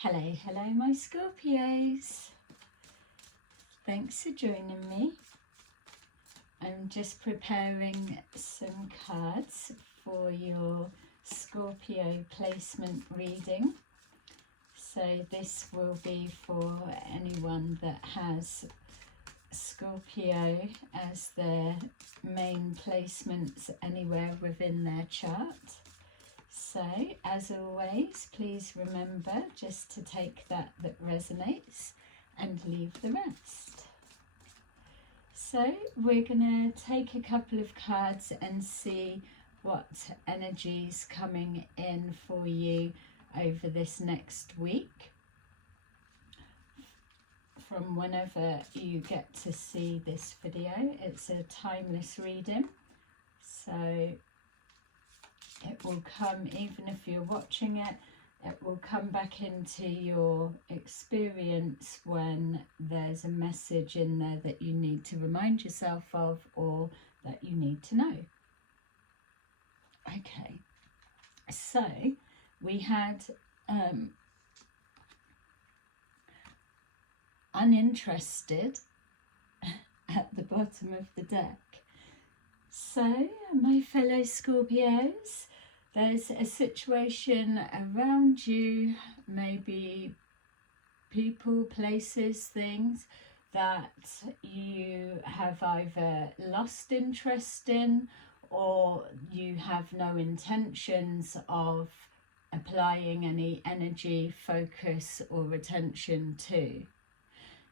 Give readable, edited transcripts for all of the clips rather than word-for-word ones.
Hello my Scorpios. Thanks for joining me. I'm just preparing some cards for your Scorpio placement reading. So this will be for anyone that has Scorpio as their main placements anywhere within their chart. So, as always, please remember just to take that resonates and leave the rest. So, we're going to take a couple of cards and see what energy's coming in for you over this next week. From whenever you get to see this video, it's a timeless reading. So, it will come, even if you're watching it, it will come back into your experience when there's a message in there that you need to remind yourself of or that you need to know. Okay, so we had uninterested at the bottom of the deck. So, my fellow Scorpios, there's a situation around you, maybe people, places, things that you have either lost interest in or you have no intentions of applying any energy, focus or attention to.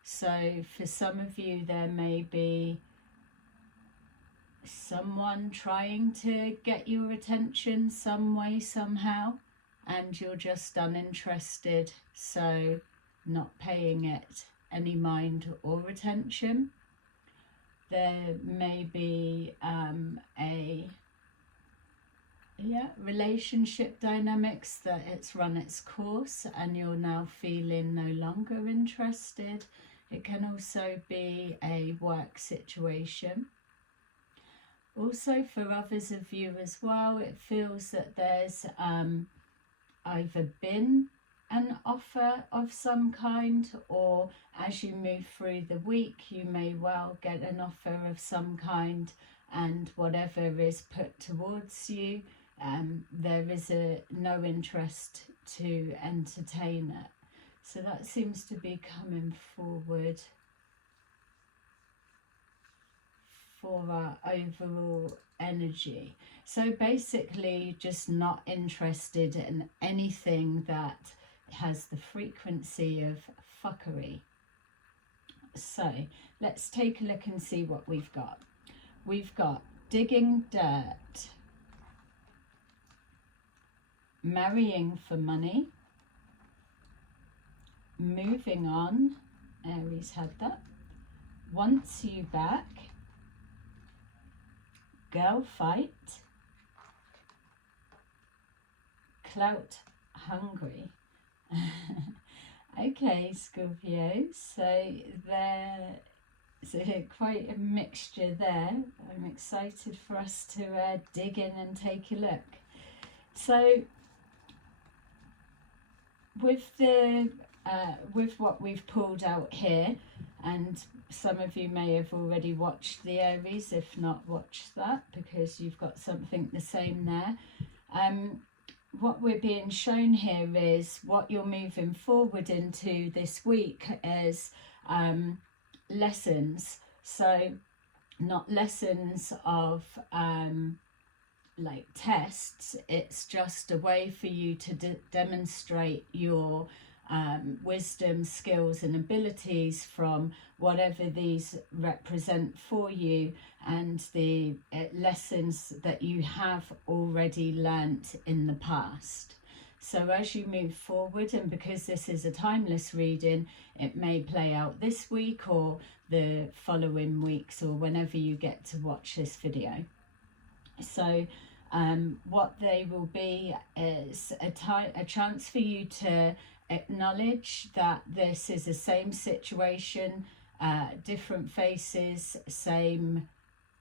So, for some of you, there may be someone trying to get your attention some way, somehow, and you're just uninterested, so not paying it any mind or attention. There may be relationship dynamics that it's run its course and you're now feeling no longer interested. It can also be a work situation. Also, for others of you as well, it feels that there's either been an offer of some kind, or as you move through the week, you may well get an offer of some kind, and whatever is put towards you, there is no interest to entertain it. So that seems to be coming forward for our overall energy. So basically just not interested in anything that has the frequency of fuckery. So let's take a look and see what we've got. We've got digging dirt, marrying for money, moving on, Aries had that, wants you back, girl fight, clout hungry. Okay, Scorpio, so there's quite a mixture there. I'm excited for us to dig in and take a look. So with what we've pulled out here, and some of you may have already watched the Aries, if not, watch that because you've got something the same there. What we're being shown here is what you're moving forward into this week is lessons. So not lessons of like tests, it's just a way for you to demonstrate your wisdom, skills and abilities from whatever these represent for you, and the lessons that you have already learnt in the past. So as you move forward, and because this is a timeless reading, it may play out this week or the following weeks or whenever you get to watch this video. So what they will be is a chance for you to acknowledge that this is the same situation, different faces, same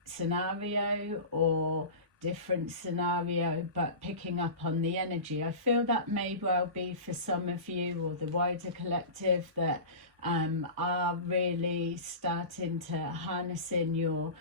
scenario, or different scenario, but picking up on the energy. I feel that may well be for some of you or the wider collective that are really starting to harness in your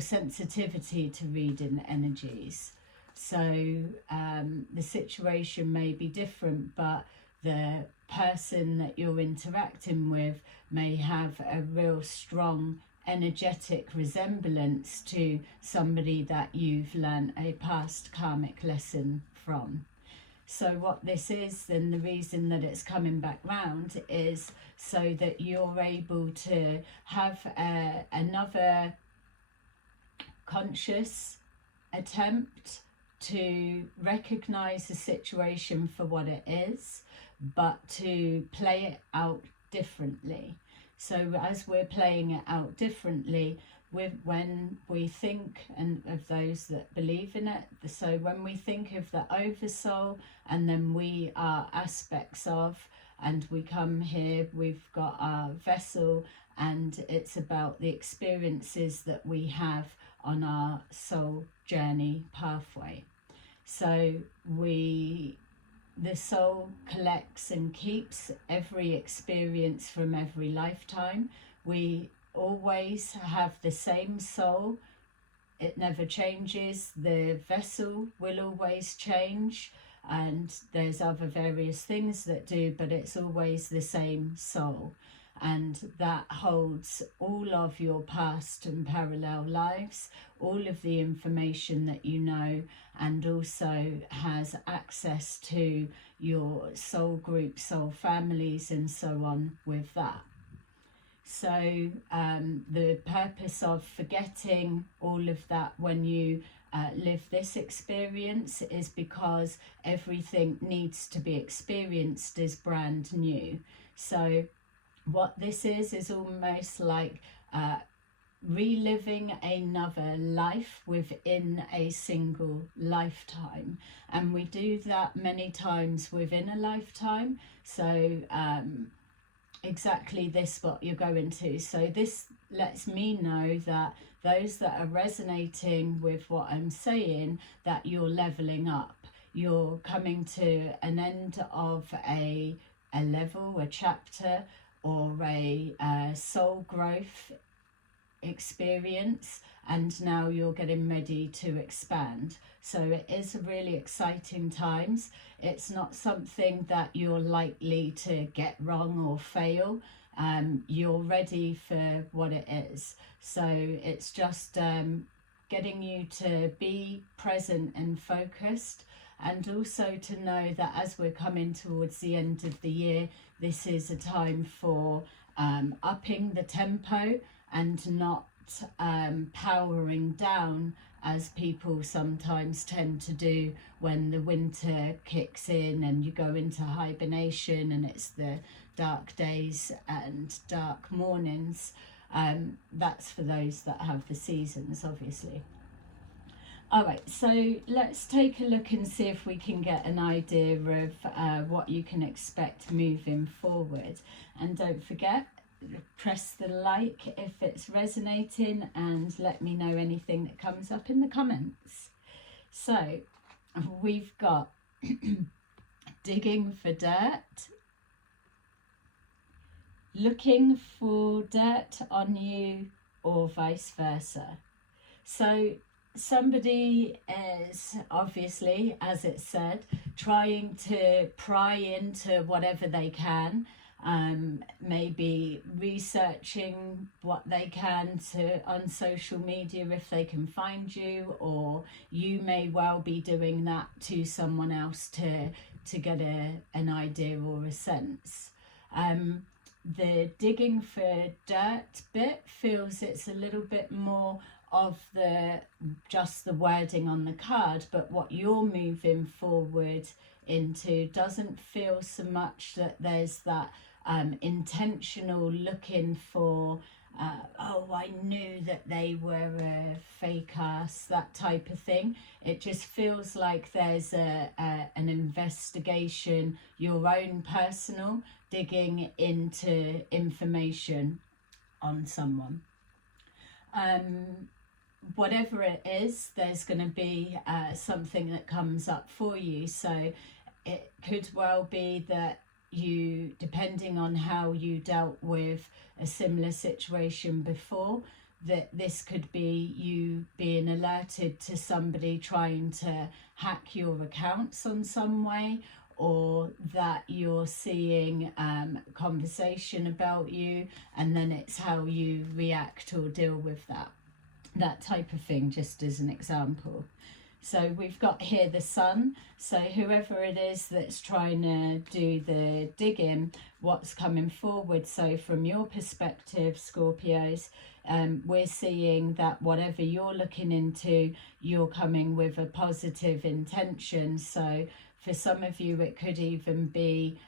sensitivity to reading energies. So the situation may be different, but the person that you're interacting with may have a real strong energetic resemblance to somebody that you've learned a past karmic lesson from. So what this is, then the reason that it's coming back round is so that you're able to have another conscious attempt to recognize the situation for what it is, but to play it out differently. So as we're playing it out differently, when we think, and of those that believe in it, so when we think of the oversoul, and then we are aspects of, and we come here, we've got our vessel, and it's about the experiences that we have on our soul journey pathway. So the soul collects and keeps every experience from every lifetime. We always have the same soul. It never changes. The vessel will always change, and there's other various things that do, but it's always the same soul. And that holds all of your past and parallel lives, all of the information that you know, and also has access to your soul group, soul families, and so on with that. So the purpose of forgetting all of that when you live this experience is because everything needs to be experienced as brand new. So what this is almost like reliving another life within a single lifetime, and we do that many times within a lifetime. So exactly this what you're going to. So this lets me know that those that are resonating with what I'm saying, that you're leveling up, you're coming to an end of a level, a chapter, or a soul growth experience, and now you're getting ready to expand. So it is really exciting times. It's not something that you're likely to get wrong or fail. You're ready for what it is. So it's just getting you to be present and focused, and also to know that as we're coming towards the end of the year, this is a time for upping the tempo and not powering down, as people sometimes tend to do when the winter kicks in and you go into hibernation and it's the dark days and dark mornings. That's for those that have the seasons, obviously. All right, so let's take a look and see if we can get an idea of what you can expect moving forward. And don't forget, press the like if it's resonating, and let me know anything that comes up in the comments. So we've got digging for dirt, looking for dirt on you, or vice versa. So somebody is obviously, as it said, trying to pry into whatever they can, maybe researching what they can on social media if they can find you, or you may well be doing that to someone else to get an idea or a sense. The digging for dirt bit feels it's a little bit more of just the wording on the card, but what you're moving forward into doesn't feel so much that there's that intentional looking for oh, I knew that they were a fake ass, that type of thing. It just feels like there's an investigation, your own personal digging into information on someone. whatever it is, there's going to be something that comes up for you. So it could well be that you, depending on how you dealt with a similar situation before, that this could be you being alerted to somebody trying to hack your accounts on some way, or that you're seeing conversation about you, and then it's how you react or deal with that type of thing, just as an example. So we've got here the sun. So whoever it is that's trying to do the digging, what's coming forward. So from your perspective, Scorpios, we're seeing that whatever you're looking into, you're coming with a positive intention. So for some of you, it could even be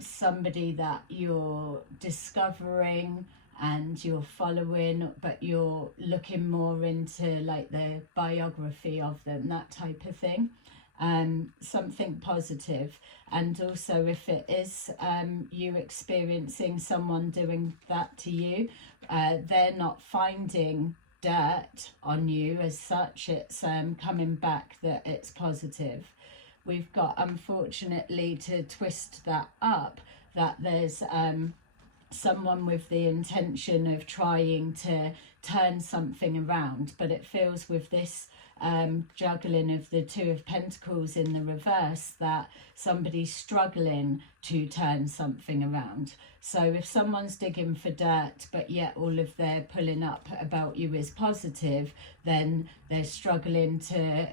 somebody that you're discovering and you're following, but you're looking more into like the biography of them, that type of thing. Something positive. And also, if it is you experiencing someone doing that to you, they're not finding dirt on you as such. It's coming back that it's positive. We've got, unfortunately, to twist that up, that there's someone with the intention of trying to turn something around, but it feels with this juggling of the Two of Pentacles in the reverse that somebody's struggling to turn something around. So if someone's digging for dirt, but yet all of their pulling up about you is positive, then they're struggling to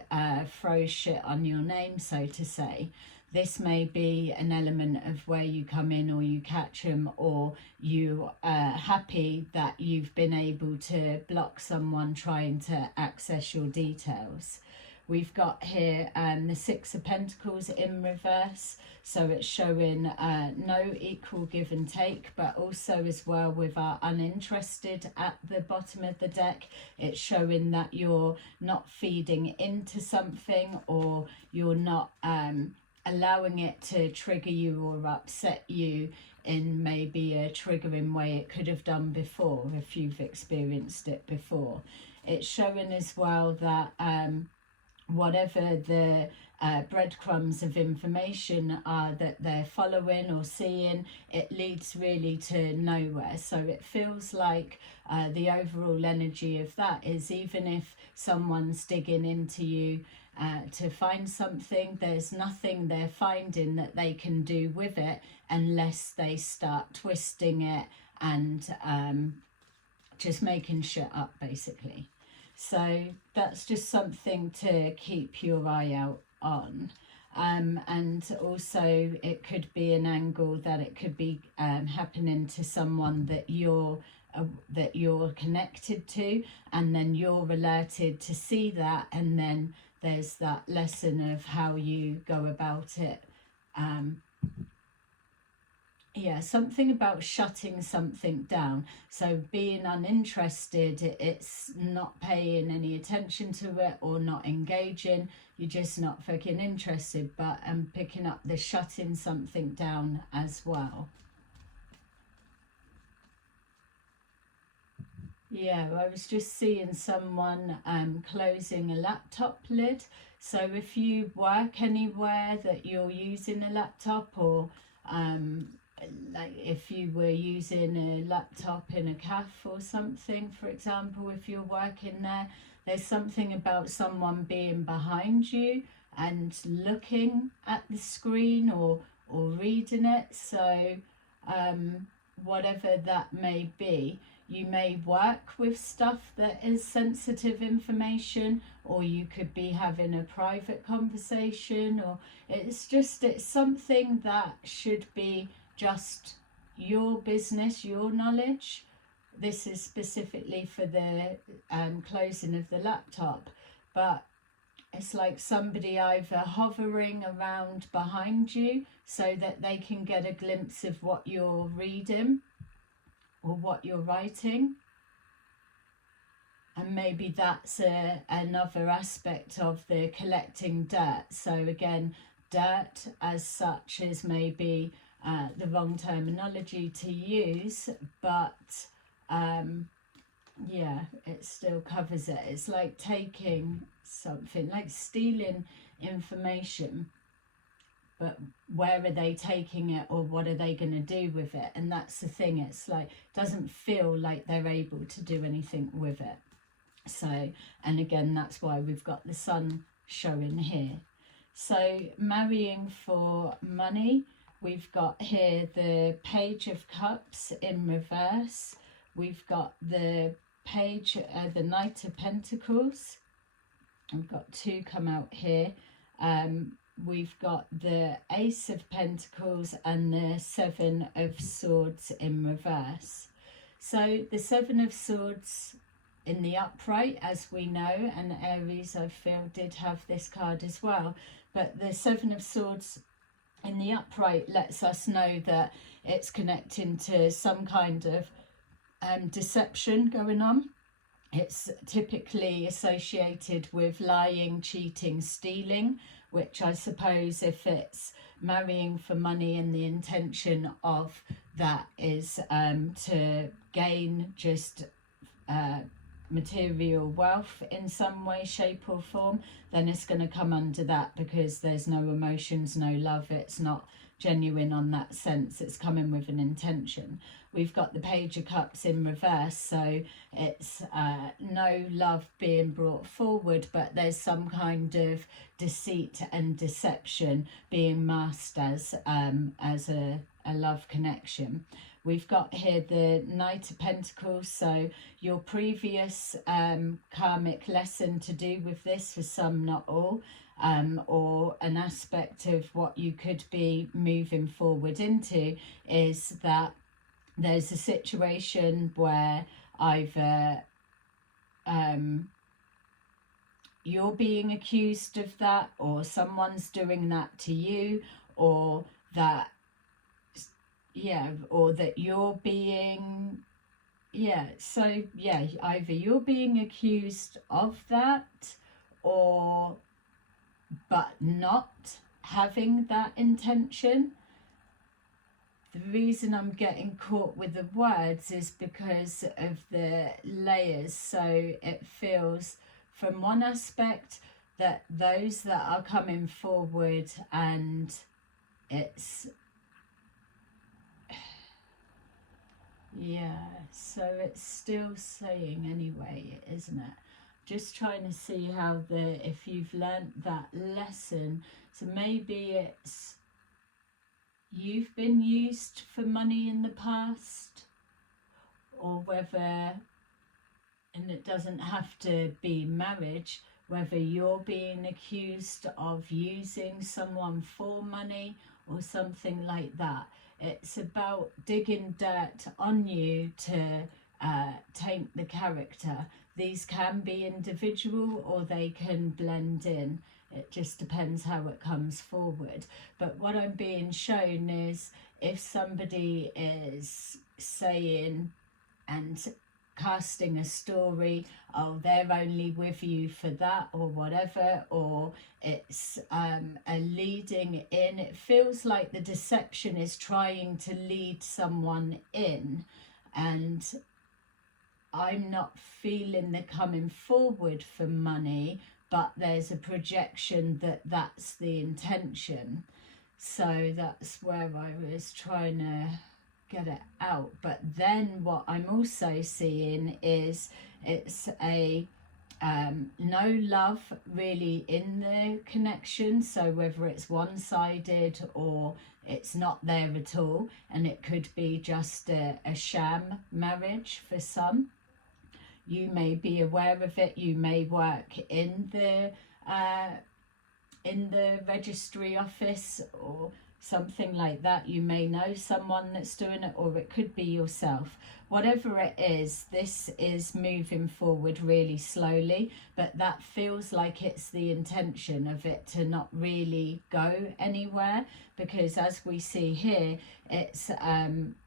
throw shit on your name, so to say. This may be an element of where you come in, or you catch them, or you are happy that you've been able to block someone trying to access your details. We've got here the Six of Pentacles in reverse. So it's showing no equal give and take, but also as well with our uninterested at the bottom of the deck, it's showing that you're not feeding into something, or you're not allowing it to trigger you or upset you in maybe a triggering way it could have done before, if you've experienced it before. It's showing as well that whatever the breadcrumbs of information are that they're following or seeing, it leads really to nowhere. So it feels like the overall energy of that is, even if someone's digging into you to find something, there's nothing they're finding that they can do with it unless they start twisting it and just making shit up, basically. So that's just something to keep your eye out on. And also it could be an angle that it could be happening to someone that you're connected to, and then you're alerted to see that, and then there's that lesson of how you go about it. Yeah, something about shutting something down. So being uninterested, it's not paying any attention to it or not engaging. You're just not fucking interested. But I'm picking up the shutting something down as well. Yeah, I was just seeing someone closing a laptop lid. So if you work anywhere that you're using a laptop, or like if you were using a laptop in a cafe or something, for example, if you're working there, there's something about someone being behind you and looking at the screen or reading it. So whatever that may be, you may work with stuff that is sensitive information, or you could be having a private conversation, or it's something that should be just your business, your knowledge. This is specifically for the closing of the laptop, but it's like somebody either hovering around behind you so that they can get a glimpse of what you're reading or what you're writing. And maybe that's another aspect of the collecting dirt. So again, dirt as such is maybe the wrong terminology to use, but yeah, it still covers it. It's like taking something, like stealing information, but where are they taking it, or what are they going to do with it? And that's the thing, it's like, doesn't feel like they're able to do anything with it. So, and again, that's why we've got the sun showing here. So marrying for money, we've got here the Page of Cups in reverse. We've got the page, the Knight of Pentacles. I've got two come out here. We've got the Ace of Pentacles and the Seven of Swords in reverse. So the Seven of Swords in the upright, as we know, and Aries, I feel, did have this card as well. But the Seven of Swords in the upright lets us know that it's connecting to some kind of deception going on. It's typically associated with lying, cheating, stealing, which I suppose if it's marrying for money and the intention of that is to gain just material wealth in some way, shape or form, then it's going to come under that, because there's no emotions, no love, it's not genuine on that sense, it's coming with an intention. We've got the Page of Cups in reverse, so it's no love being brought forward, but there's some kind of deceit and deception being masked as a love connection. We've got here the Knight of Pentacles, so your previous karmic lesson to do with this, for some, not all, or an aspect of what you could be moving forward into, is that there's a situation where either you're being accused of that, or someone's doing that to you, or that, yeah, or that you're being, yeah, so yeah, either you're being accused of that, or but not having that intention. The reason I'm getting caught with the words is because of the layers. So it feels from one aspect that those that are coming forward, and it's, yeah, so it's still saying anyway, isn't it? Just trying to see how if you've learnt that lesson. So maybe it's you've been used for money in the past, or whether, and it doesn't have to be marriage, whether you're being accused of using someone for money or something like that. It's about digging dirt on you to taint the character. These can be individual, or they can blend in. It just depends how it comes forward. But what I'm being shown is, if somebody is saying and casting a story, oh, they're only with you for that or whatever, or it's a leading in, it feels like the deception is trying to lead someone in, and I'm not feeling the coming forward for money, but there's a projection that that's the intention. So that's where I was trying to get it out. But then what I'm also seeing is it's a no love really in the connection. So whether it's one-sided or it's not there at all, and it could be just a sham marriage for some. You may be aware of it. You may work in the registry office or something like that. You may know someone that's doing it, or it could be yourself. Whatever it is, this is moving forward really slowly, but that feels like it's the intention of it to not really go anywhere, because as we see here, it's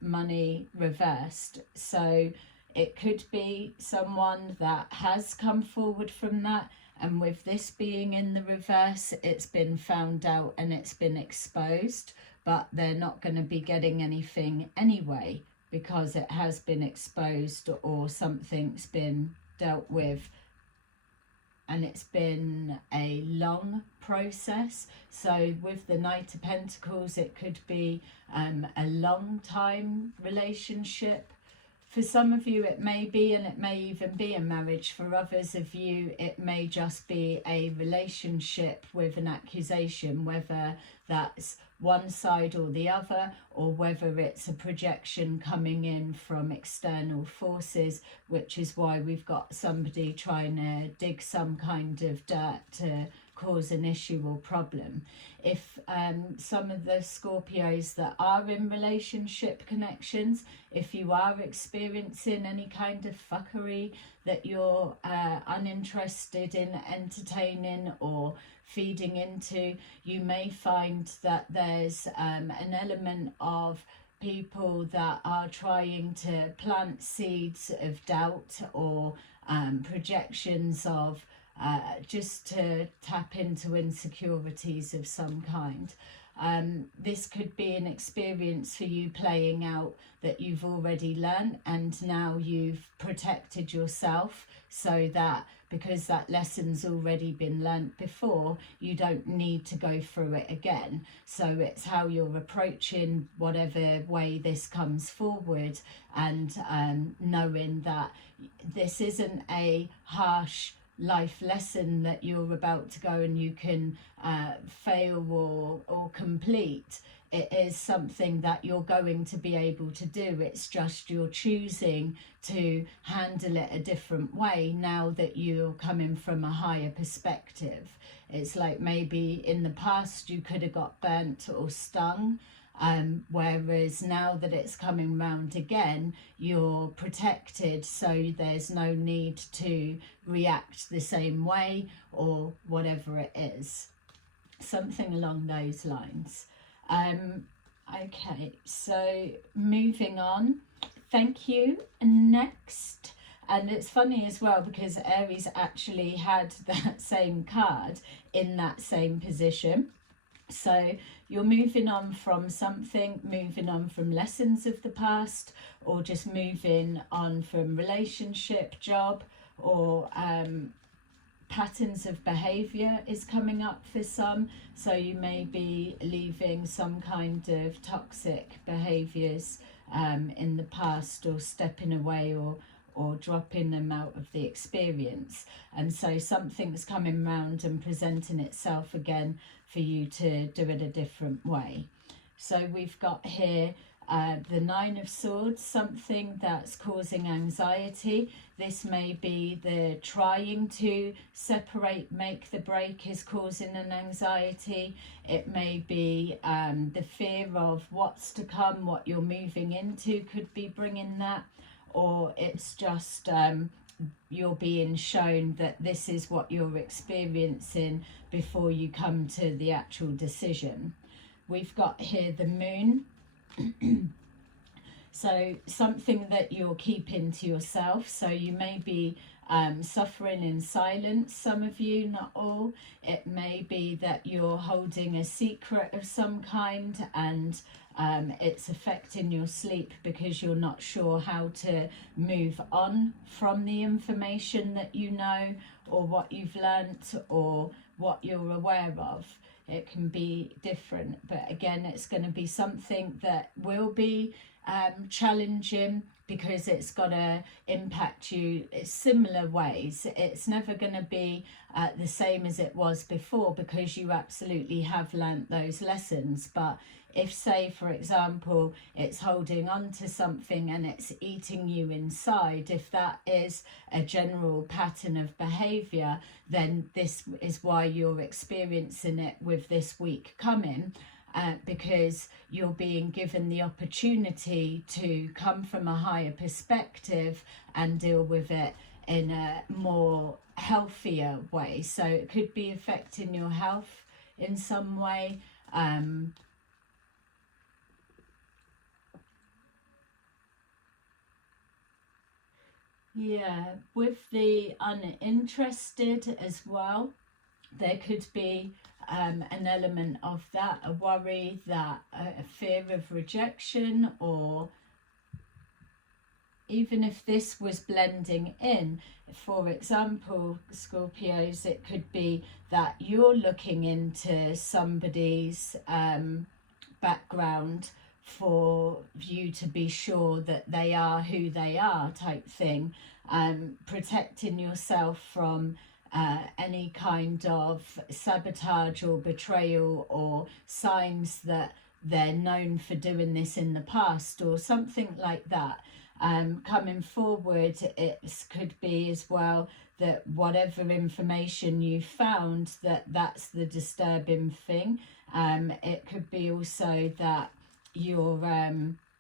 money reversed. So it could be someone that has come forward from that, and with this being in the reverse, it's been found out and it's been exposed, but they're not going to be getting anything anyway because it has been exposed or something's been dealt with, and it's been a long process. So with the Knight of Pentacles, it could be a long time relationship. For some of you it may be, and it may even be a marriage. For others of you it may just be a relationship with an accusation, whether that's one side or the other, or whether it's a projection coming in from external forces, which is why we've got somebody trying to dig some kind of dirt to cause an issue or problem. If some of the Scorpios that are in relationship connections, if you are experiencing any kind of fuckery that you're uninterested in entertaining or feeding into, you may find that there's an element of people that are trying to plant seeds of doubt or projections of just to tap into insecurities of some kind. This could be an experience for you playing out that you've already learned, and now you've protected yourself, so that because that lesson's already been learnt before, you don't need to go through it again. So it's how you're approaching whatever way this comes forward, and knowing that this isn't a harsh life lesson that you're about to go and you can fail or complete. It is something that you're going to be able to do. It's just you're choosing to handle it a different way now that you're coming from a higher perspective. It's like maybe in the past you could have got burnt or stung, whereas now that it's coming round again, you're protected, so there's no need to react the same way or whatever it is. Something along those lines. Okay, so moving on. Thank you. Next, and it's funny as well because Aries actually had that same card in that same position. So you're moving on from something, moving on from lessons of the past, or just moving on from relationship, job, or patterns of behavior is coming up for some. So you may be leaving some kind of toxic behaviors in the past, or stepping away, or dropping them out of the experience. And so something's coming round and presenting itself again for you to do it a different way. So we've got here the Nine of Swords, something that's causing anxiety. This may be the trying to separate, make the break is causing an anxiety. It may be the fear of what's to come, what you're moving into could be bringing that. Or it's just you're being shown that this is what you're experiencing before you come to the actual decision. We've got here the Moon. So something that you're keeping to yourself. So you may be suffering in silence, some of you, not all. It may be that you're holding a secret of some kind, and it's affecting your sleep because you're not sure how to move on from the information that you know, or what you've learnt, or what you're aware of. It can be different, but again, it's going to be something that will be challenging, because it's got to impact you in similar ways. It's never going to be the same as it was before, because you absolutely have learnt those lessons. But if, say, for example, it's holding on to something and it's eating you inside, if that is a general pattern of behaviour, then this is why you're experiencing it with this week coming. Because you're being given the opportunity to come from a higher perspective and deal with it in a more healthier way. So it could be affecting your health in some way. Yeah, with the uninterested as well, there could be an element of that, a worry, that a fear of rejection, or even if this was blending in, for example, Scorpios, it could be that you're looking into somebody's background for you to be sure that they are who they are, type thing, protecting yourself from any kind of sabotage or betrayal, or signs that they're known for doing this in the past, or something like that. Coming forward, it could be as well that whatever information you found, that's the disturbing thing. It could be also that you're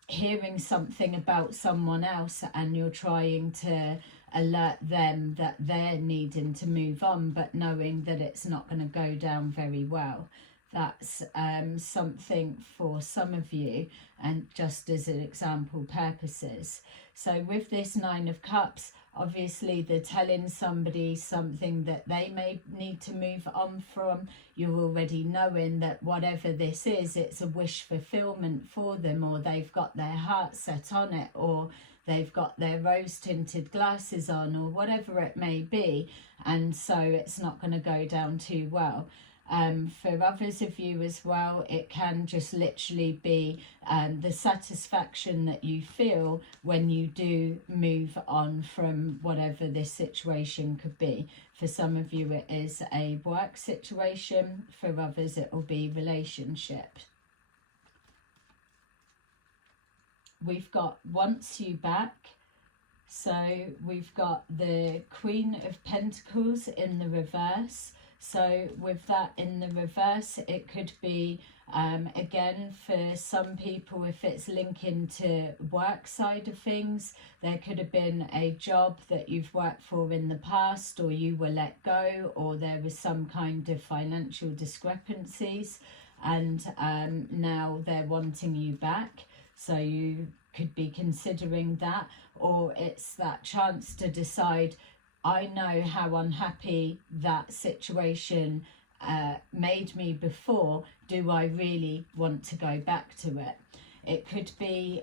hearing something about someone else and you're trying to alert them that they're needing to move on, but knowing that it's not going to go down very well. That's something for some of you, and just as an example purposes. So with this Nine of Cups, obviously they're telling somebody something that they may need to move on from. You're already knowing that whatever this is, it's a wish fulfillment for them, or they've got their heart set on it, or they've got their rose tinted glasses on, or whatever it may be, and so it's not going to go down too well. For others of you as well, it can just literally be the satisfaction that you feel when you do move on from whatever this situation could be. For some of you it is a work situation, for others it will be relationship. We've got wants you back. So we've got the Queen of Pentacles in the reverse. So with that in the reverse, it could be, again, for some people, if it's linking to work side of things, there could have been a job that you've worked for in the past, or you were let go, or there was some kind of financial discrepancies, and now they're wanting you back. So you could be considering that, or it's that chance to decide, I know how unhappy that situation made me before. Do I really want to go back to it? It could be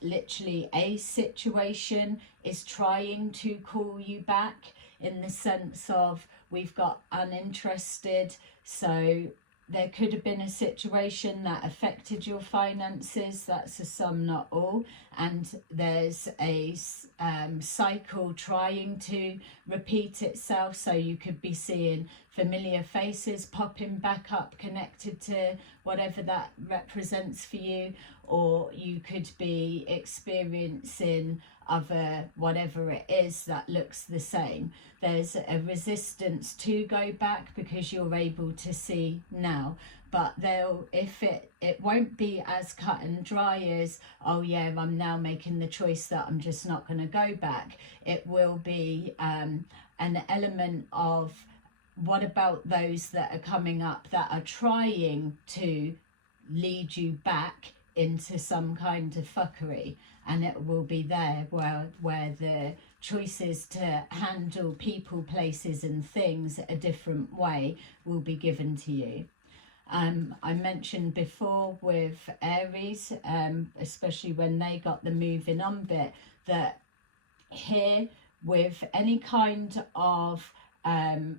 literally a situation is trying to call you back, in the sense of we've got uninterested. So there could have been a situation that affected your finances. That's a some, not all. And there's a cycle trying to repeat itself. So you could be seeing familiar faces popping back up connected to whatever that represents for you. Or you could be experiencing other whatever it is that looks the same. There's a resistance to go back because you're able to see now, but it won't be as cut and dry as, oh yeah, I'm now making the choice that I'm just not going to go back. It will be an element of, what about those that are coming up that are trying to lead you back into some kind of fuckery, and it will be there where the choices to handle people, places and things a different way will be given to you. I mentioned before with Aries, especially when they got the moving on bit, that here with any kind of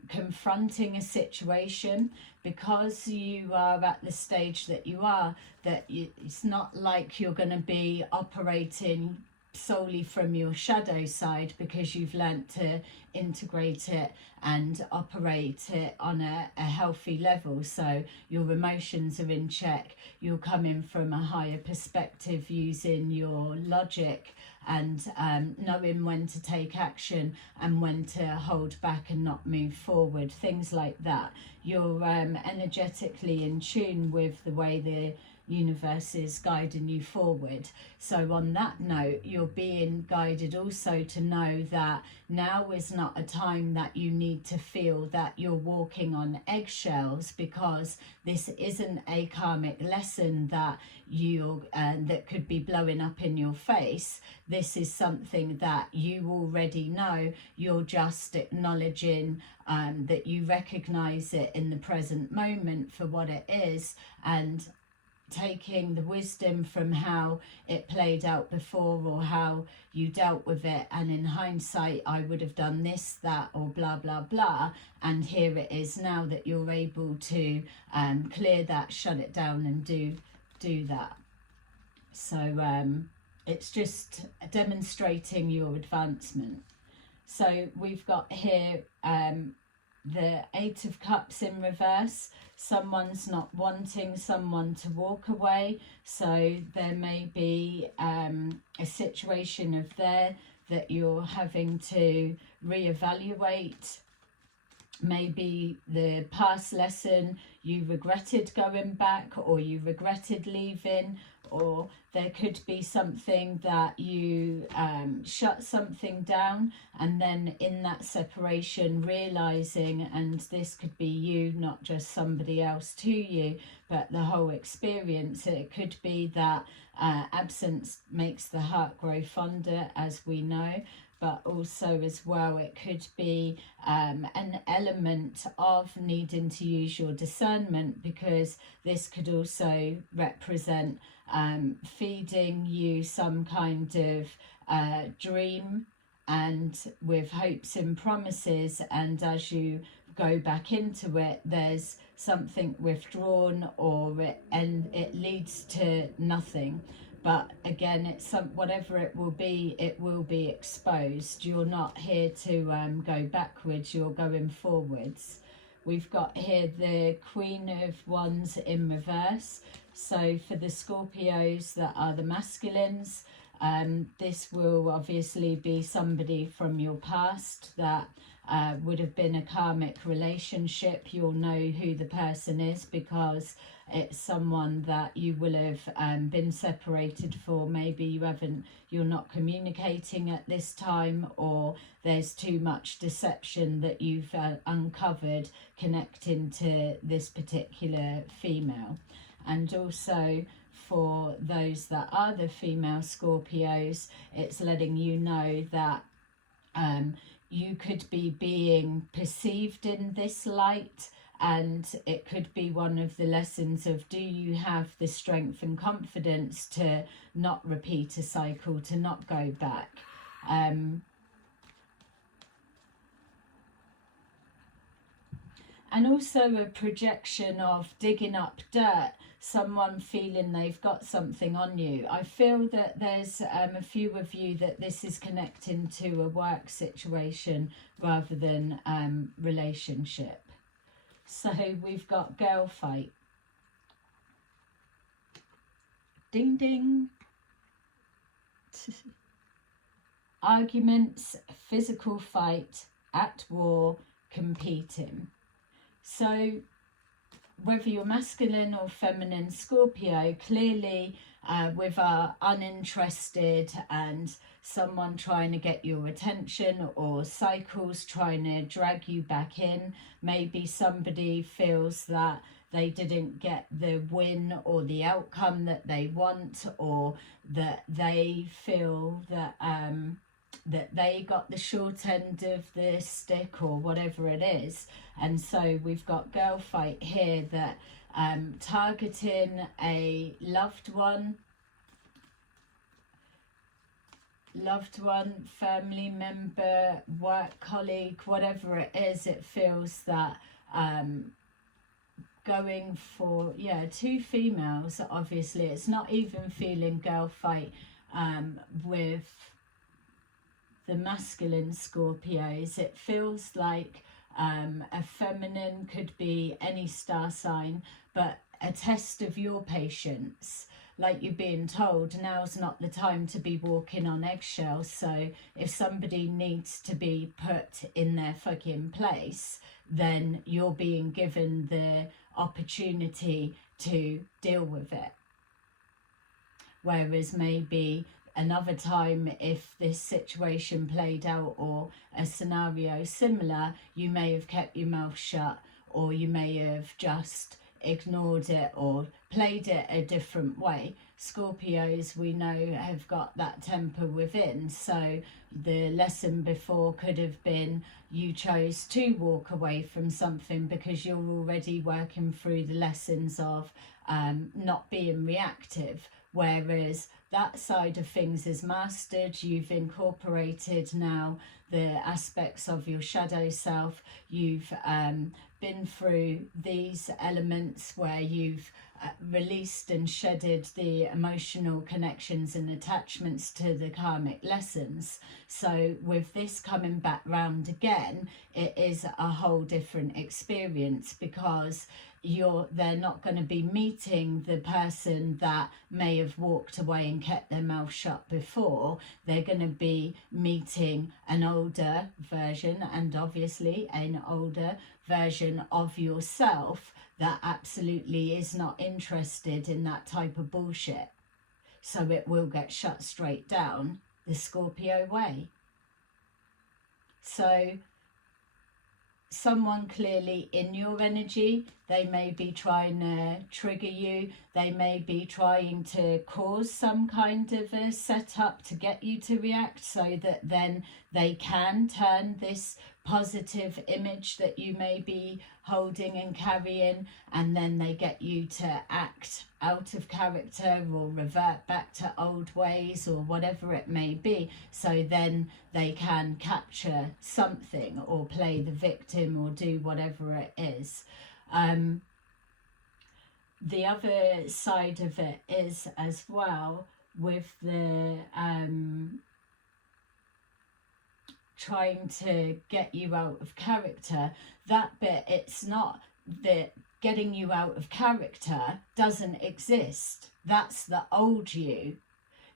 confronting a situation, because you are at the stage that you are, it's not like you're going to be operating solely from your shadow side, because you've learnt to integrate it and operate it on a healthy level. So your emotions are in check, you're coming from a higher perspective, using your logic and knowing when to take action and when to hold back and not move forward, things like that. You're energetically in tune with the way the universe is guiding you forward. So on that note, you're being guided also to know that now is not a time that you need to feel that you're walking on eggshells, because this isn't a karmic lesson that that could be blowing up in your face. This is something that you already know. You're just acknowledging that you recognize it in the present moment for what it is, and taking the wisdom from how it played out before, or how you dealt with it, and in hindsight I would have done this, that, or blah blah blah, and here it is now that you're able to clear that, shut it down, and do that. So it's just demonstrating your advancement. So we've got here the Eight of Cups in reverse. Someone's not wanting someone to walk away, so there may be a situation of there that you're having to reevaluate. Maybe the past lesson, you regretted going back, or you regretted leaving, or there could be something that you shut something down, and then in that separation realizing, and this could be you, not just somebody else to you, but the whole experience. It could be that absence makes the heart grow fonder, as we know, but also as well it could be an element of needing to use your discernment, because this could also represent feeding you some kind of dream, and with hopes and promises, and as you go back into it there's something withdrawn, and it leads to nothing. But again, it's whatever it will be exposed. You're not here to go backwards, you're going forwards. We've got here the Queen of Wands in reverse. So for the Scorpios that are the masculines, this will obviously be somebody from your past that would have been a karmic relationship. You'll know who the person is because it's someone that you will have been separated for. Maybe you're not communicating at this time, or there's too much deception that you've uncovered connecting to this particular female. And also for those that are the female Scorpios, it's letting you know that you could be being perceived in this light, and it could be one of the lessons of, do you have the strength and confidence to not repeat a cycle, to not go back? And also a projection of digging up dirt, someone feeling they've got something on you. I feel that there's a few of you that this is connecting to a work situation rather than relationship. So we've got girl fight. Ding ding. Arguments, physical fight, at war, competing. So whether you're masculine or feminine Scorpio, clearly with our uninterested and someone trying to get your attention, or cycles trying to drag you back in. Maybe somebody feels that they didn't get the win or the outcome that they want, or that they feel that that they got the short end of the stick, or whatever it is. And so we've got girl fight here, that targeting a loved one, family member, work colleague, whatever it is. It feels that going for, two females, obviously. It's not even feeling girl fight with the masculine Scorpios. It feels like a feminine could be any star sign, but a test of your patience. Like you're being told, now's not the time to be walking on eggshells. So if somebody needs to be put in their fucking place, then you're being given the opportunity to deal with it. Whereas maybe another time, if this situation played out, or a scenario similar, you may have kept your mouth shut, or you may have just ignored it or played it a different way. Scorpios, we know, have got that temper within, so the lesson before could have been you chose to walk away from something because you're already working through the lessons of not being reactive, whereas that side of things is mastered. You've incorporated now the aspects of your shadow self. You've been through these elements where you've released and shedded the emotional connections and attachments to the karmic lessons. So with this coming back round again, it is a whole different experience, because they're not going to be meeting the person that may have walked away and kept their mouth shut before. They're going to be meeting an older version, and obviously an older version of yourself that absolutely is not interested in that type of bullshit. So it will get shut straight down the Scorpio way. So someone clearly in your energy, they may be trying to trigger you. They may be trying to cause some kind of a setup to get you to react, so that then they can turn this positive image that you may be holding and carrying, and then they get you to act out of character or revert back to old ways or whatever it may be, so then they can capture something or play the victim or do whatever it is. The other side of it is as well with the trying to get you out of character. That bit, it's not that getting you out of character doesn't exist. That's the old you.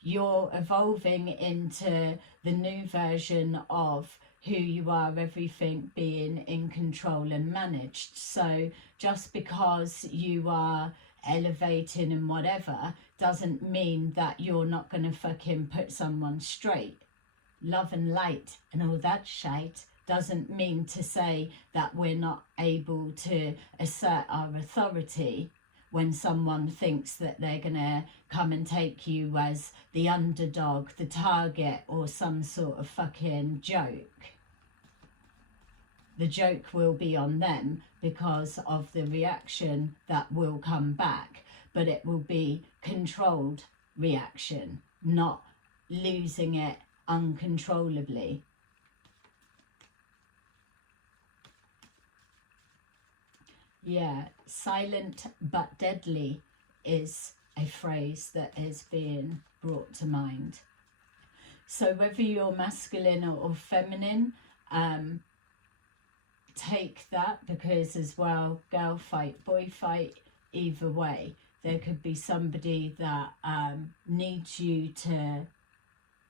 You're evolving into the new version of who you are, everything being in control and managed. So just because you are elevating and whatever doesn't mean that you're not going to fucking put someone straight. Love and light and all that shite doesn't mean to say that we're not able to assert our authority when someone thinks that they're going to come and take you as the underdog, the target, or some sort of fucking joke. The joke will be on them because of the reaction that will come back, but it will be controlled reaction, not losing it uncontrollably. Yeah, silent but deadly is a phrase that is being brought to mind. So whether you're masculine or feminine, take that, because as well, girl fight, boy fight, either way. There could be somebody that needs you to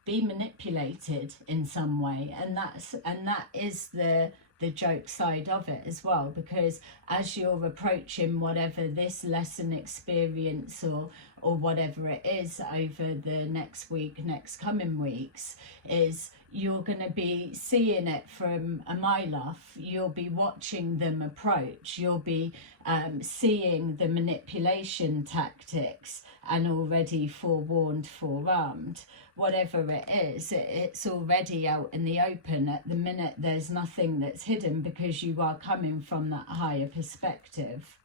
be manipulated in some way, and that is the joke side of it as well, because as you're approaching whatever this lesson, experience, or whatever it is over the next week, next coming weeks, is you're going to be seeing it from a mile off. You'll be watching them approach. You'll be seeing the manipulation tactics and already forewarned, forearmed. Whatever it is, it's already out in the open. At the minute, there's nothing that's hidden because you are coming from that higher perspective.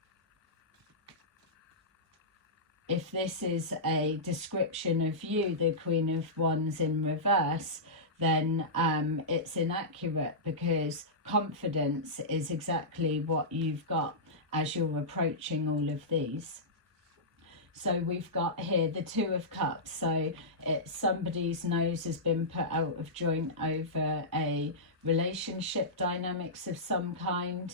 If this is a description of you, the Queen of Wands in reverse, then it's inaccurate, because confidence is exactly what you've got as you're approaching all of these. So we've got here the Two of Cups. So it's somebody's nose has been put out of joint over a relationship dynamics of some kind.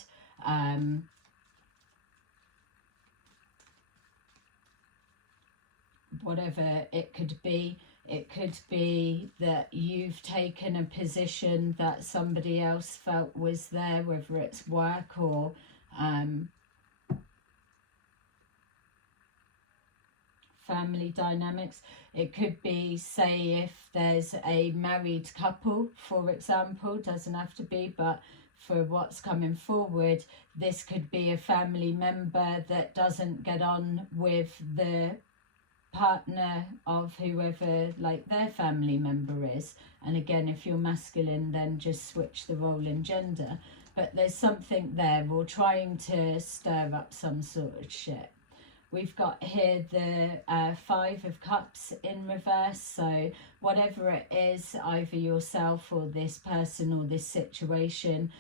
Whatever it could be. It could be that you've taken a position that somebody else felt was there, whether it's work or family dynamics. It could be, say, if there's a married couple, for example, doesn't have to be, but for what's coming forward, this could be a family member that doesn't get on with the partner of whoever like their family member is. And again, if you're masculine, then just switch the role in gender. But there's something there, or trying to stir up some sort of shit. We've got here the 5 of Cups in reverse. So whatever it is, either yourself or this person or this situation,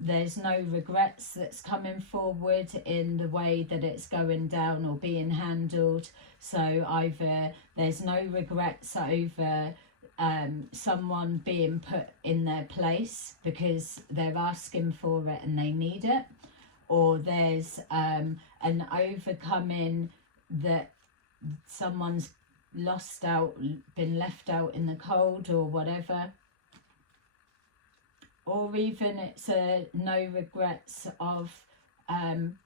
there's no regrets that's coming forward in the way that it's going down or being handled. So either there's no regrets over someone being put in their place because they're asking for it and they need it, or there's an overcoming that someone's lost out, been left out in the cold or whatever, or even it's a no regrets of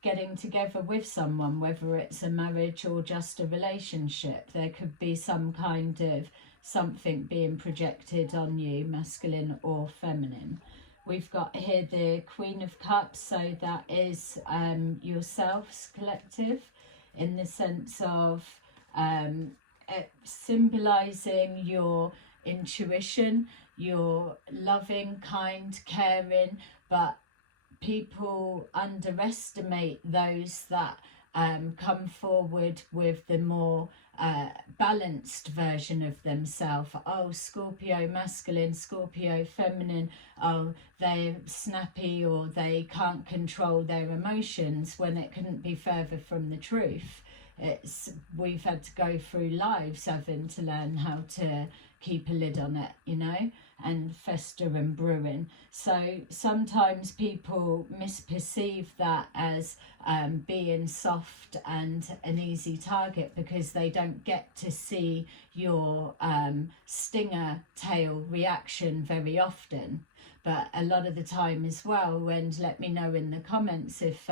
getting together with someone, whether it's a marriage or just a relationship. There could be some kind of something being projected on you, masculine or feminine. We've got here the Queen of Cups, so that is yourselves, collective, in the sense of symbolizing your intuition, your loving, kind, caring, but people underestimate those that come forward with the more balanced version of themselves. Oh, Scorpio masculine, Scorpio feminine, oh, they're snappy or they can't control their emotions, when it couldn't be further from the truth. We've had to go through lives having to learn how to keep a lid on it, you know, and fester and brewing. So sometimes people misperceive that as being soft and an easy target because they don't get to see your stinger tail reaction very often. But a lot of the time as well, and let me know in the comments if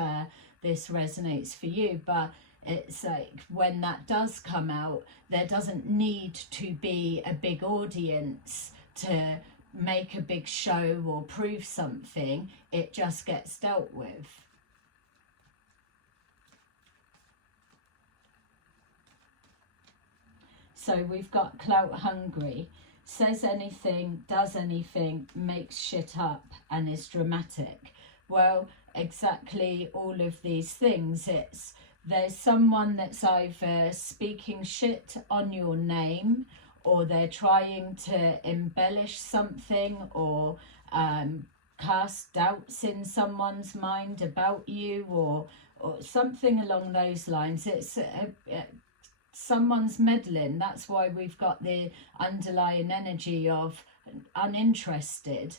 this resonates for you, but it's like when that does come out, there doesn't need to be a big audience to make a big show or prove something. It just gets dealt with. So we've got clout hungry, says anything, does anything, makes shit up and is dramatic. Well, exactly all of these things. There's someone that's either speaking shit on your name, or they're trying to embellish something, or cast doubts in someone's mind about you, or something along those lines. It's someone's meddling. That's why we've got the underlying energy of uninterested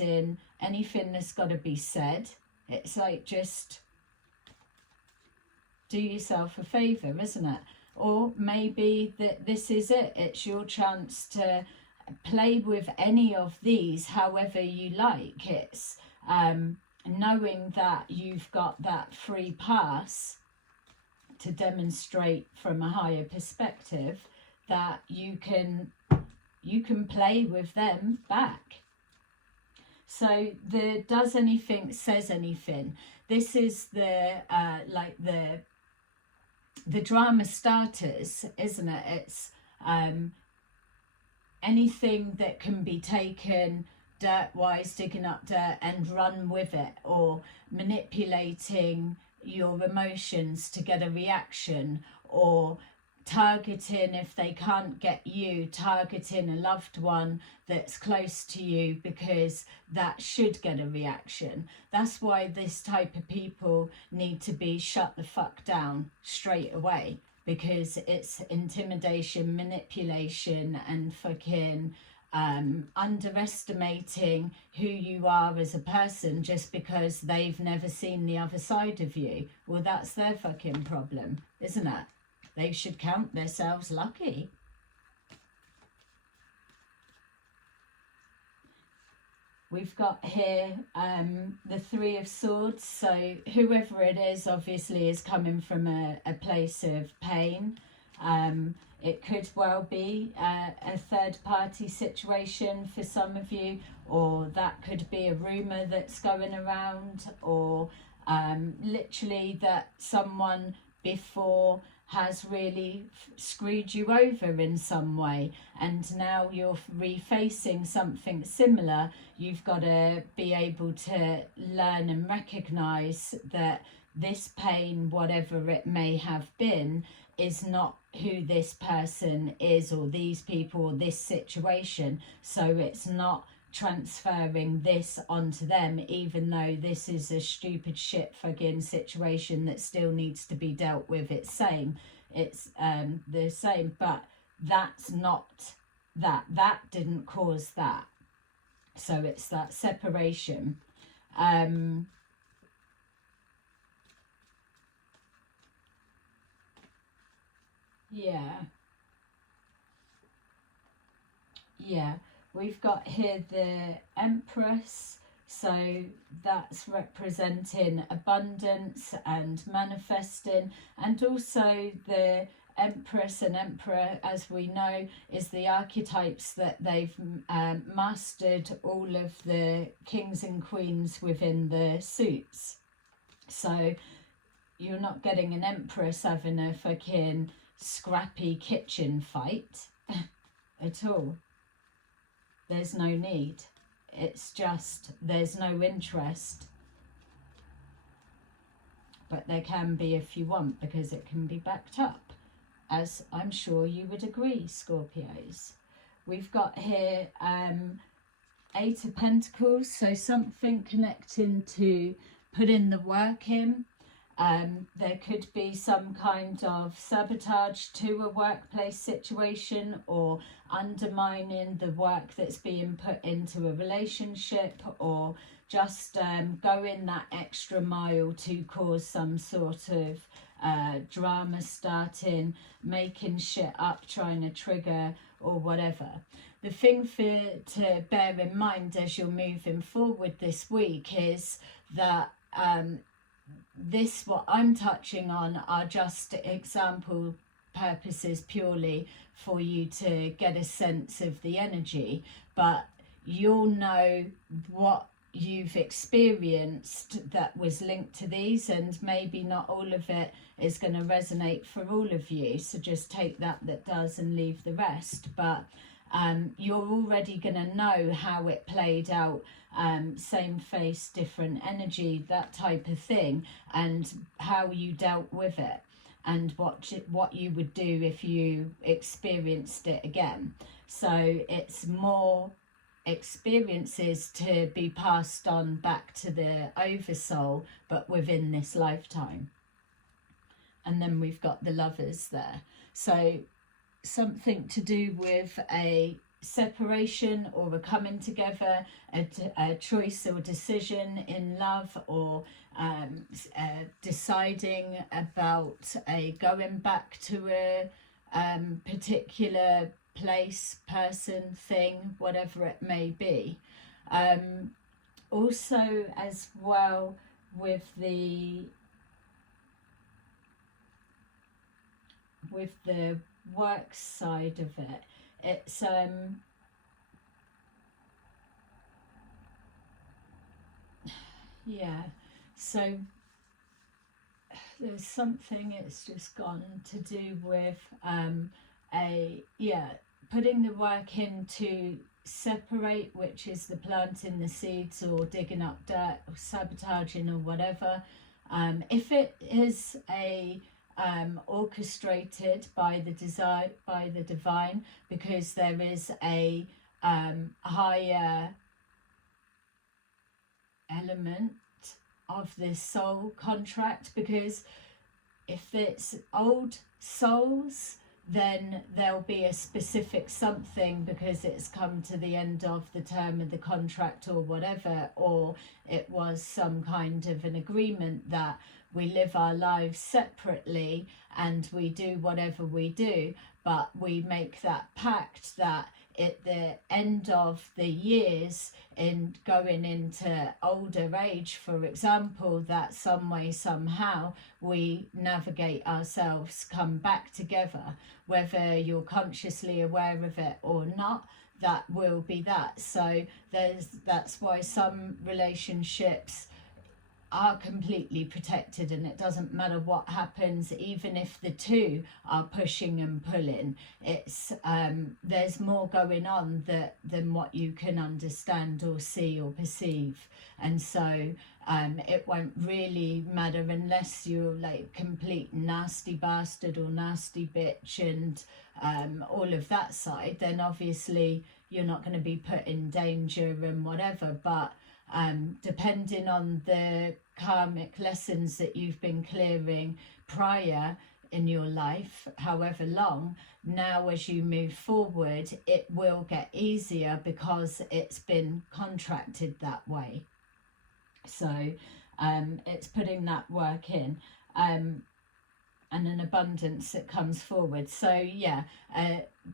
in anything that's got to be said. It's like, just do yourself a favour, isn't it? Or maybe that this is it. It's your chance to play with any of these however you like. It's knowing that you've got that free pass to demonstrate from a higher perspective that you can play with them back. So the does anything, says anything. This is the the drama starters, isn't it? It's anything that can be taken dirt-wise, digging up dirt and run with it, or manipulating your emotions to get a reaction, or targeting, if they can't get you, targeting a loved one that's close to you because that should get a reaction. That's why this type of people need to be shut the fuck down straight away, because it's intimidation, manipulation, and fucking underestimating who you are as a person just because they've never seen the other side of you. Well, that's their fucking problem, isn't it? They should count themselves lucky. We've got here the 3 of Swords. So whoever it is obviously is coming from a place of pain. It could well be a third party situation for some of you, or that could be a rumour that's going around, or literally that someone before has really screwed you over in some way, and now you're refacing something similar. You've got to be able to learn and recognise that this pain, whatever it may have been, is not who this person is, or these people, or this situation. So it's not transferring this onto them, even though this is a stupid shit fucking situation that still needs to be dealt with. It's the same, but that's not that didn't cause that. So it's that separation. Yeah, we've got here the Empress, so that's representing abundance and manifesting, and also the Empress and Emperor, as we know, is the archetypes that they've mastered all of the kings and queens within the suits. So you're not getting an Empress having a fucking scrappy kitchen fight at all. There's no need. It's just there's no interest. But there can be if you want, because it can be backed up, as I'm sure you would agree, Scorpios. We've got here Eight of Pentacles, so something connecting to putting the work in. There could be some kind of sabotage to a workplace situation, or undermining the work that's being put into a relationship, or just going that extra mile to cause some sort of drama starting, making shit up, trying to trigger or whatever. The thing to bear in mind as you're moving forward this week is that what I'm touching on are just example purposes purely for you to get a sense of the energy, but you'll know what you've experienced that was linked to these, and maybe not all of it is going to resonate for all of you, so just take that does and leave the rest. But you're already going to know how it played out, same face, different energy, that type of thing, and how you dealt with it, and what you would do if you experienced it again. So it's more experiences to be passed on back to the oversoul, but within this lifetime. And then we've got the Lovers there, so something to do with a separation or a coming together, a choice or decision in love, or deciding about a going back to a particular place, person, thing, whatever it may be. Also as well with the work side of it, it's so there's something, it's just gone to do with putting the work in to separate, which is the planting the seeds or digging up dirt or sabotaging or whatever. If it is a orchestrated by the divine, because there is a higher element of this soul contract, because if it's old souls, then there'll be a specific something because it's come to the end of the term of the contract or whatever, or it was some kind of an agreement that we live our lives separately and we do whatever we do, but we make that pact that at the end of the years, in going into older age, for example, that some way, somehow, we navigate ourselves, come back together, whether you're consciously aware of it or not. That will be that. So that's why some relationships are completely protected, and it doesn't matter what happens, even if the two are pushing and pulling. It's there's more going on than what you can understand or see or perceive, and so it won't really matter unless you're like complete nasty bastard or nasty bitch and all of that side. Then obviously you're not going to be put in danger and whatever, but depending on the karmic lessons that you've been clearing prior in your life, however long, now as you move forward, it will get easier because it's been contracted that way. So it's putting that work in, and an abundance that comes forward. So yeah,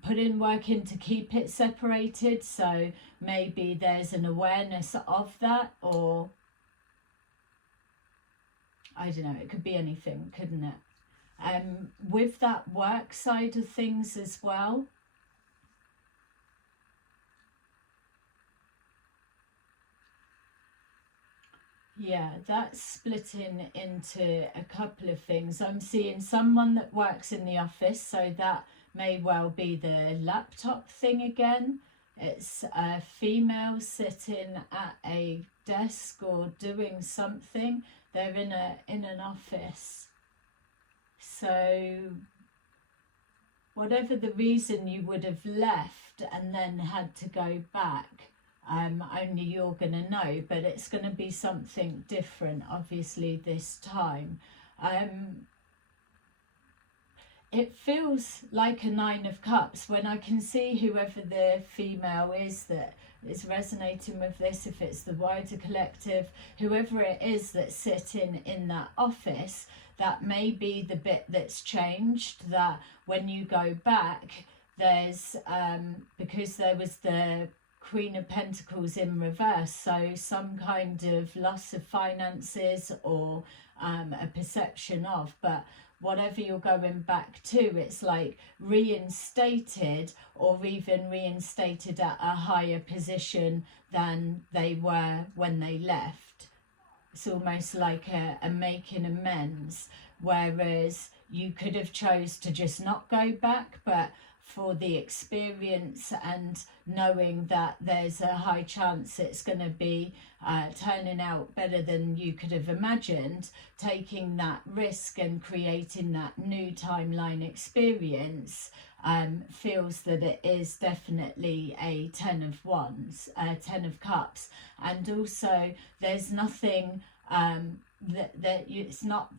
putting work in to keep it separated. So maybe there's an awareness of that, or I don't know, it could be anything, couldn't it? With that work side of things as well, yeah, that's splitting into a couple of things. I'm seeing someone that works in the office, so that may well be the laptop thing again. It's a female sitting at a desk or doing something. They're in an office. So whatever the reason you would have left and then had to go back, only you're going to know, but it's going to be something different, obviously, this time. It feels like a 9 of Cups when I can see whoever the female is that is resonating with this, if it's the wider collective, whoever it is that's sitting in that office, that may be the bit that's changed, that when you go back, there's, because there was the Queen of Pentacles in reverse, so some kind of loss of finances or a perception of, but whatever you're going back to, it's like reinstated, or even reinstated at a higher position than they were when they left. It's almost like a making amends, whereas you could have chose to just not go back, but for the experience and knowing that there's a high chance it's going to be turning out better than you could have imagined, taking that risk and creating that new timeline experience, feels that it is definitely a 10 of wands, 10 of cups. And also there's nothing that it's not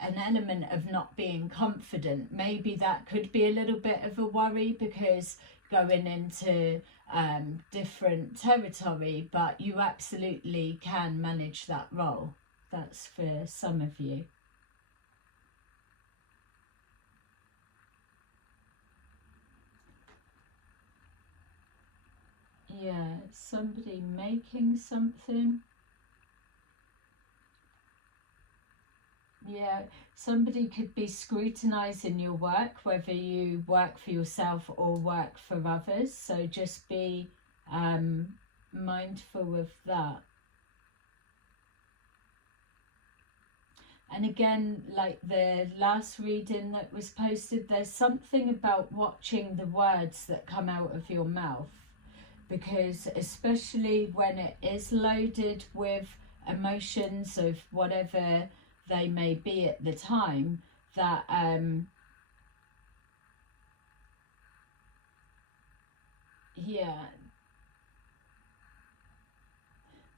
an element of not being confident. Maybe that could be a little bit of a worry because going into different territory, but you absolutely can manage that role. That's for some of you. Yeah, somebody making something. Yeah, somebody could be scrutinizing your work, whether you work for yourself or work for others. So just be mindful of that. And again, like the last reading that was posted, there's something about watching the words that come out of your mouth, because especially when it is loaded with emotions of whatever they may be at the time, that yeah,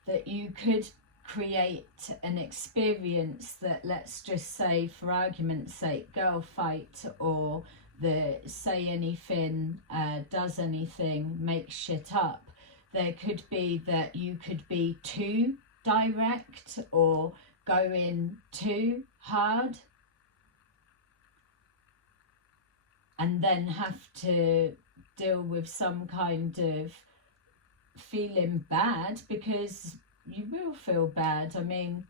that you could create an experience that, let's just say for argument's sake, girl fight, or the say anything, does anything, make shit up. There could be that you could be too direct or go in too hard and then have to deal with some kind of feeling bad, because you will feel bad. I mean,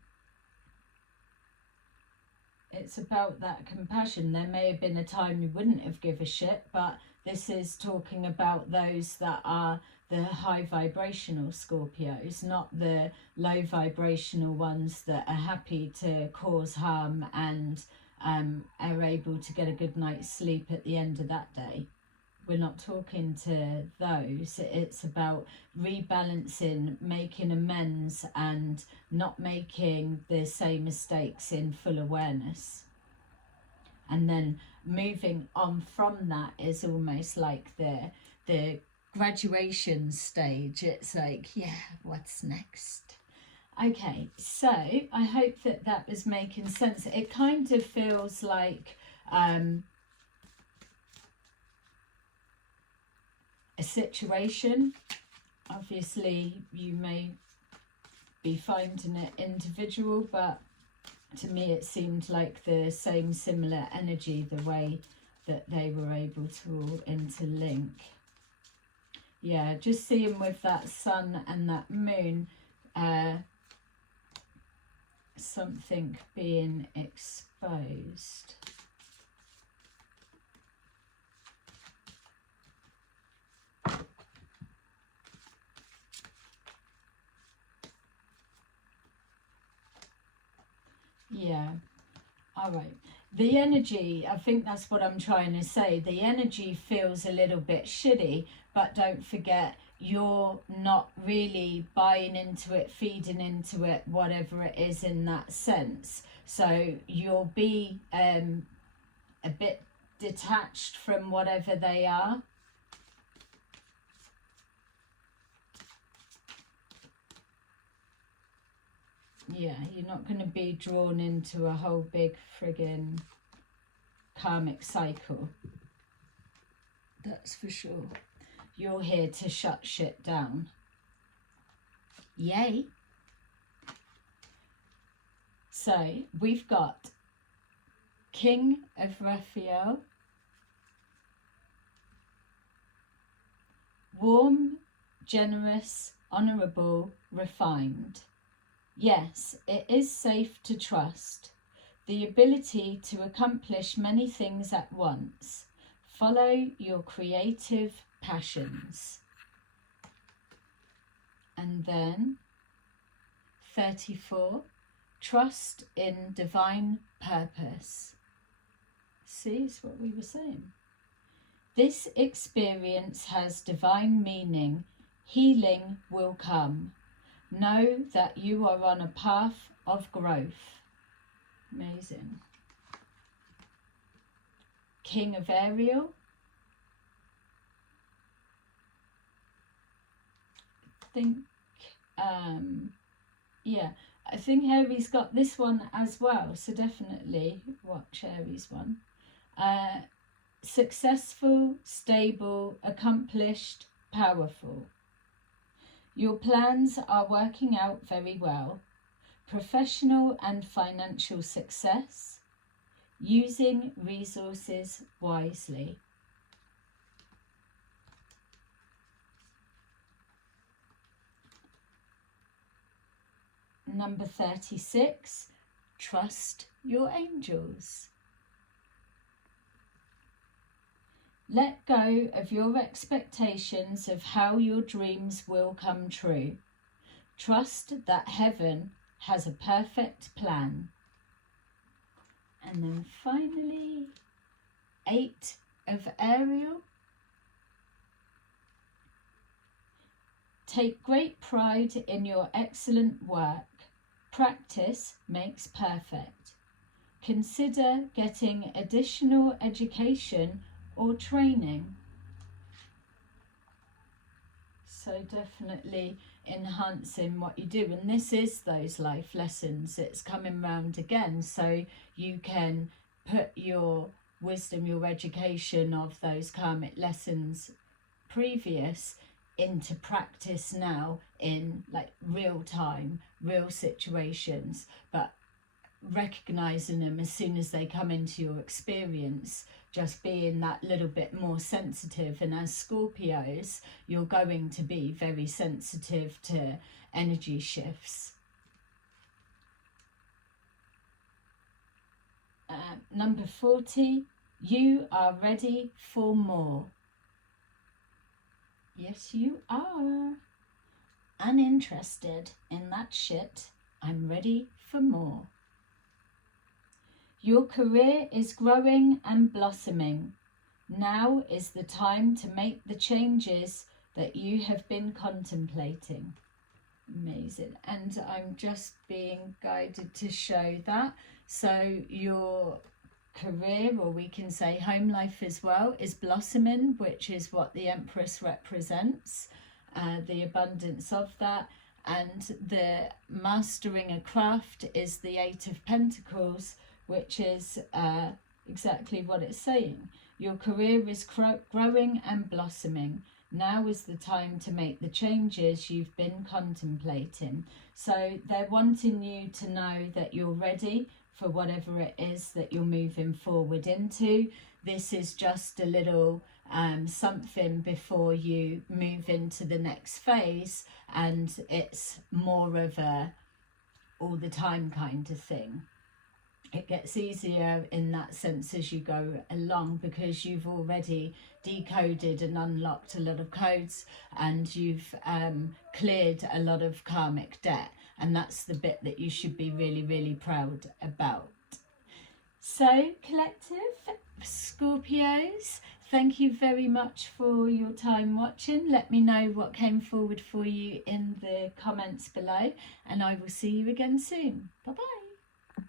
it's about that compassion. There may have been a time you wouldn't have give a shit, but this is talking about those that are the high vibrational Scorpios, not the low vibrational ones that are happy to cause harm and are able to get a good night's sleep at the end of that day. We're not talking to those. It's about rebalancing, making amends, and not making the same mistakes in full awareness. And then moving on from that is almost like the graduation stage. It's like, yeah, what's next? Okay, so I hope that that was making sense. It kind of feels like a situation. Obviously you may be finding it individual, but to me it seemed like the same similar energy, the way that they were able to all interlink. Yeah, just seeing with that sun and that moon, something being exposed. Yeah, all right. The energy, I think that's what I'm trying to say. The energy feels a little bit shitty, but don't forget, you're not really buying into it, feeding into it, whatever it is in that sense. So you'll be a bit detached from whatever they are. Yeah, you're not going to be drawn into a whole big friggin' karmic cycle. That's for sure. You're here to shut shit down. Yay. So we've got King of Raphael, warm, generous, honourable, refined. Yes, it is safe to trust. The ability to accomplish many things at once. Follow your creative passions. And then 34, trust in divine purpose. See, it's what we were saying. This experience has divine meaning. Healing will come. Know that you are on a path of growth. Amazing. King of Ariel. Yeah, I think Aries got this one as well, so definitely watch Aries one. Successful, stable, accomplished, powerful. Your plans are working out very well. Professional and financial success. Using resources wisely. Number 36, trust your angels. Let go of your expectations of how your dreams will come true. Trust that heaven has a perfect plan. And then finally, 8 of Ariel. Take great pride in your excellent work. Practice makes perfect. Consider getting additional education or training. So definitely enhancing what you do, and this is those life lessons. It's coming round again, so you can put your wisdom, your education of those karmic lessons previous into practice now in like real time, real situations. But recognizing them as soon as they come into your experience, just being that little bit more sensitive. And as Scorpios, you're going to be very sensitive to energy shifts. Number 40, you are ready for more. Yes, you are. Uninterested in that shit. I'm ready for more. Your career is growing and blossoming. Now is the time to make the changes that you have been contemplating. Amazing. And I'm just being guided to show that. So your career, or we can say home life as well, is blossoming, which is what the Empress represents, the abundance of that. And the mastering a craft is the Eight of Pentacles, which is exactly what it's saying. Your career is growing and blossoming. Now is the time to make the changes you've been contemplating. So they're wanting you to know that you're ready for whatever it is that you're moving forward into. This is just a little something before you move into the next phase, and it's more of a all the time kind of thing. It gets easier in that sense as you go along, because you've already decoded and unlocked a lot of codes, and you've cleared a lot of karmic debt, and that's the bit that you should be really, really proud about. So, collective Scorpios, thank you very much for your time watching. Let me know what came forward for you in the comments below, and I will see you again soon. Bye bye.